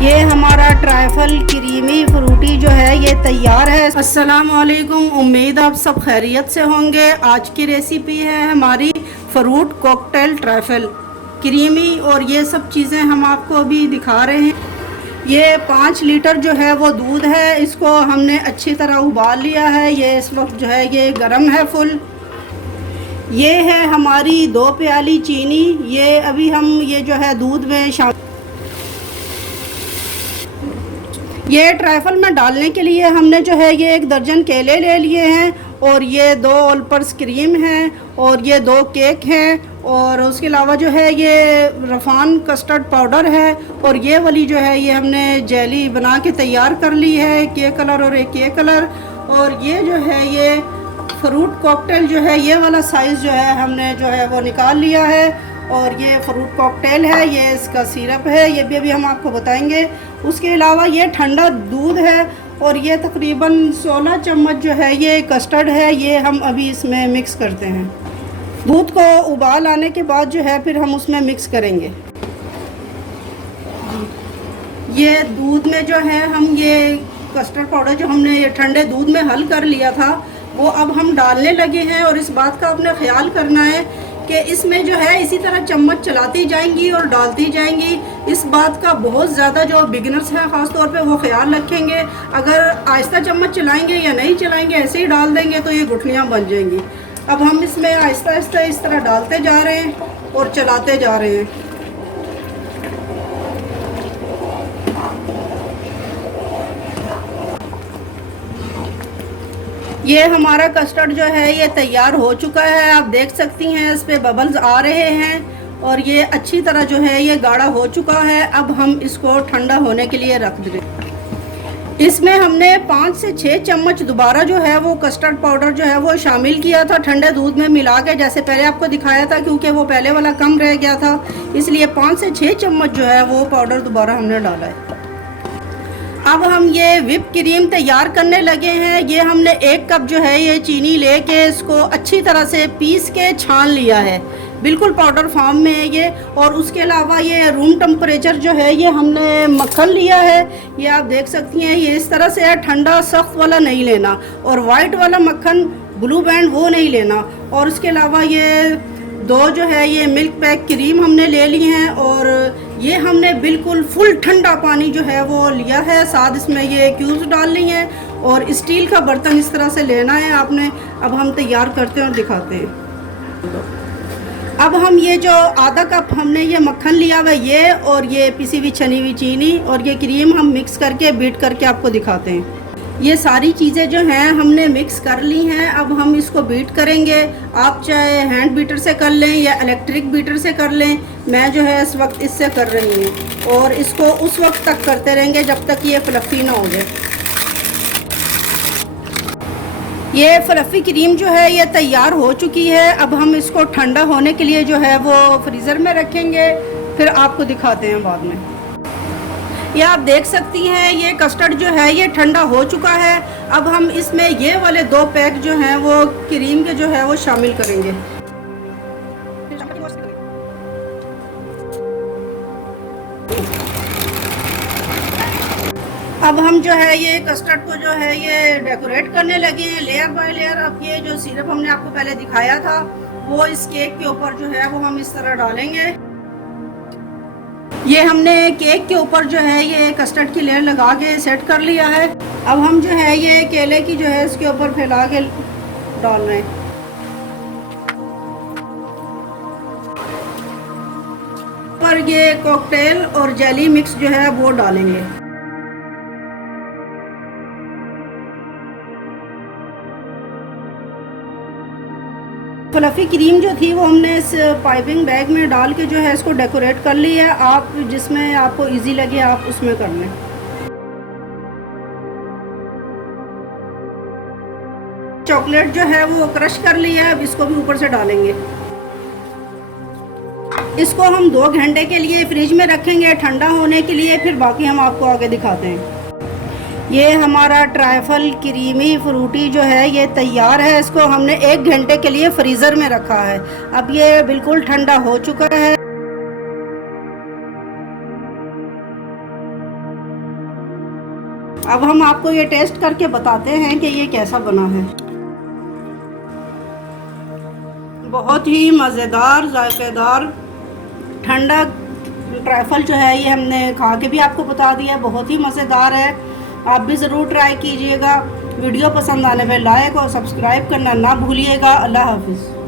ये हमारा trifle creamy Frooti जो है ये तैयार है। अस्सलाम वालेकुम, उम्मीद आप सब खैरियत से होंगे। आज की रेसिपी है हमारी फ्रूट कॉकटेल ट्राइफल क्रीमी, और ये सब चीज़ें हम आपको अभी दिखा रहे हैं। ये 5 लीटर जो है वो दूध है, इसको हमने अच्छी तरह उबाल लिया है। ये इस वक्त जो है ये गर्म है फुल। ये है हमारी 2 प्याली चीनी, ये अभी हम ये जो है दूध में ये ट्राइफल में डालने के लिए हमने जो है ये 1 दर्जन केले ले लिए हैं, और ये 2 ऑल पर्स क्रीम हैं, और ये 2 केक हैं, और उसके अलावा जो है ये रफ़ान कस्टर्ड पाउडर है, और ये वाली जो है ये हमने जेली बना के तैयार कर ली है, के कलर और एक ये कलर। और ये जो है ये फ्रूट कॉकटेल जो है ये वाला साइज़ जो है हमने जो है वो निकाल लिया है, और ये फ्रूट कॉकटेल है, ये इसका सिरप है, ये भी अभी हम आपको बताएंगे। उसके अलावा ये ठंडा दूध है, और ये तकरीबन 16 चम्मच जो है ये कस्टर्ड है, ये हम अभी इसमें मिक्स करते हैं। दूध को उबाल आने के बाद जो है फिर हम उसमें मिक्स करेंगे। ये दूध में जो है हम ये कस्टर्ड पाउडर जो हमने ये ठंडे दूध में हल कर लिया था वो अब हम डालने लगे हैं, और इस बात का आपने ख्याल करना है कि इसमें जो है इसी तरह चम्मच चलाती जाएंगी और डालती जाएंगी। इस बात का बहुत ज़्यादा जो बिगिनर्स हैं ख़ास तौर पे वो ख्याल रखेंगे। अगर आहिस्ता चम्मच चलाएंगे या नहीं चलाएंगे, ऐसे ही डाल देंगे तो ये गुठलियाँ बन जाएंगी। अब हम इसमें आहिस्ता आहिस्ता इस तरह डालते जा रहे हैं और चलाते जा रहे हैं। ये हमारा कस्टर्ड जो है ये तैयार हो चुका है, आप देख सकती हैं इस पे बबल्स आ रहे हैं, और ये अच्छी तरह जो है ये गाढ़ा हो चुका है। अब हम इसको ठंडा होने के लिए रख दें। इसमें हमने 5 से 6 चम्मच दोबारा जो है वो कस्टर्ड पाउडर जो है वो शामिल किया था ठंडे दूध में मिला के, जैसे पहले आपको दिखाया था, क्योंकि वो पहले वाला कम रह गया था, इसलिए 5 से 6 चम्मच जो है वो पाउडर दोबारा हमने डाला है। अब हम ये व्हिप क्रीम तैयार करने लगे हैं। ये हमने 1 कप जो है ये चीनी लेके इसको अच्छी तरह से पीस के छान लिया है, बिल्कुल पाउडर फॉर्म में है ये। और उसके अलावा ये रूम टेम्परेचर जो है ये हमने मक्खन लिया है, ये आप देख सकती हैं, ये इस तरह से है, ठंडा सख्त वाला नहीं लेना, और वाइट वाला मक्खन ब्लू बैंड वो नहीं लेना। और उसके अलावा ये 2 जो है ये मिल्क पैक क्रीम हमने ले ली हैं, और ये हमने बिल्कुल फुल ठंडा पानी जो है वो लिया है, साथ इसमें ये क्यूब्स डाल ली हैं, और स्टील का बर्तन इस तरह से लेना है आपने। अब हम तैयार करते हैं और दिखाते हैं। अब हम ये जो आधा कप हमने ये मक्खन लिया हुआ ये, और ये पिसी हुई छनी हुई चीनी और ये क्रीम हम मिक्स करके बीट करके आपको दिखाते हैं। ये सारी चीज़ें जो हैं हमने मिक्स कर ली हैं। अब हम इसको बीट करेंगे। आप चाहे हैंड बीटर से कर लें या इलेक्ट्रिक बीटर से कर लें, मैं जो है इस वक्त इससे कर रही हूँ, और इसको उस वक्त तक करते रहेंगे जब तक ये फ्लफ़ी ना हो जाए। ये फ्लफ़ी क्रीम जो है ये तैयार हो चुकी है। अब हम इसको ठंडा होने के लिए जो है वो फ्रीज़र में रखेंगे, फिर आपको दिखाते हैं बाद में। ये आप देख सकती हैं ये कस्टर्ड जो है ये ठंडा हो चुका है। अब हम इसमें ये वाले 2 पैक जो हैं वो क्रीम के जो है वो शामिल करेंगे। अब हम जो है ये कस्टर्ड को जो है ये डेकोरेट करने लगे हैं लेयर बाय लेयर। अब ये जो सिरप हमने आपको पहले दिखाया था वो इस केक के ऊपर जो है वो हम इस तरह डालेंगे। ये हमने केक के ऊपर जो है ये कस्टर्ड की लेयर लगा के सेट कर लिया है। अब हम जो है ये केले की जो है इसके ऊपर फैला के डाल रहे हैं। पर ये कॉकटेल और जेली मिक्स जो है वो डालेंगे। फ्लफ़ी क्रीम जो थी वो हमने इस पाइपिंग बैग में डाल के जो है इसको डेकोरेट कर ली है। आप जिसमें आपको इजी लगे आप उसमें कर लें। चॉकलेट जो है वो क्रश कर लिया है, अब इसको भी ऊपर से डालेंगे। इसको हम 2 घंटे के लिए फ्रिज में रखेंगे ठंडा होने के लिए, फिर बाकी हम आपको आगे दिखाते हैं। ये हमारा ट्राइफल क्रीमी फ्रूटी जो है ये तैयार है। इसको हमने 1 घंटे के लिए फ्रीज़र में रखा है। अब ये बिल्कुल ठंडा हो चुका है। अब हम आपको ये टेस्ट करके बताते हैं कि ये कैसा बना है। बहुत ही मज़ेदार जायकेदार ठंडा ट्रैफल जो है ये हमने खा के भी आपको बता दिया, बहुत ही मज़ेदार है। आप भी ज़रूर ट्राई कीजिएगा। वीडियो पसंद आने पर लाइक और सब्सक्राइब करना ना भूलिएगा। अल्लाह हाफिज़।